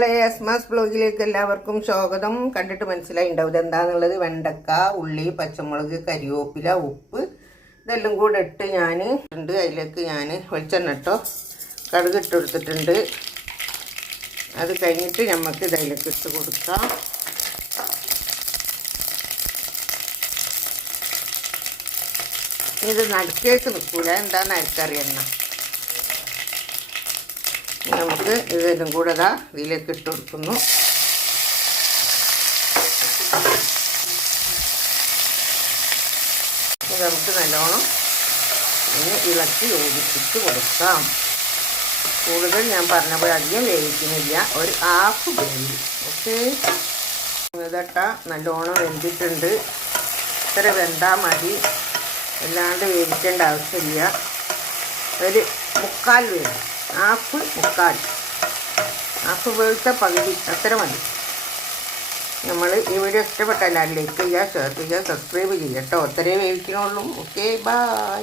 മക്കളെ എസ്മാസ് ബ്ലോഗിലേക്ക് എല്ലാവർക്കും സ്വാഗതം. കണ്ടിട്ട് മനസ്സിലായിണ്ടാവും ഇതെന്താന്നുള്ളത്. വെണ്ടക്ക, ഉള്ളി, പച്ചമുളക്, കരിവേപ്പില, ഉപ്പ് ഇതെല്ലാം കൂടെ ഇട്ട് ഞാൻ ഉണ്ട്. അതിലേക്ക് ഞാൻ വെളിച്ചെണ്ണ ഇട്ടോ കടുക് ഇട്ട് കൊടുത്തിട്ടുണ്ട്. അത് കഴിഞ്ഞിട്ട് നമുക്ക് ഇതിലേക്ക് ഇട്ട് കൊടുക്കാം. ഇത് നടുക്കേക്ക് നിൽക്കൂല, എന്താണെന്ന് ആർക്കറിയണം. നമുക്ക് ഇതെല്ലാം കൂടെ ഇതിലേക്ക് ഇട്ട് കൊടുക്കുന്നു. നമുക്ക് നല്ലോണം ഇളക്കി യോജിപ്പിച്ച് കൊടുക്കാം. കൂടുതൽ ഞാൻ പറഞ്ഞപ്പോൾ അധികം വേവിക്കുന്നില്ല, ഒരു ഹാഫ് വേവി. ഓക്കെ, ഇതട്ട നല്ലോണം വെന്തിട്ടുണ്ട്. ഇത്ര വെന്താൽ മതി, അല്ലാണ്ട് വേവിക്കേണ്ട ആവശ്യമില്ല. ഒരു മുക്കാൽ വേവ്, ഹാഫ് വേവിച്ച പകുതി അത്ര മതി. നമ്മൾ ഈ വീഡിയോ ഇഷ്ടപ്പെട്ടാൽ ലൈക്ക് ചെയ്യുക, ഷെയർ ചെയ്യുക, സബ്സ്ക്രൈബ് ചെയ്യുക കേട്ടോ. അത്രേ വേവിക്കണുള്ളൂ. Okay, by.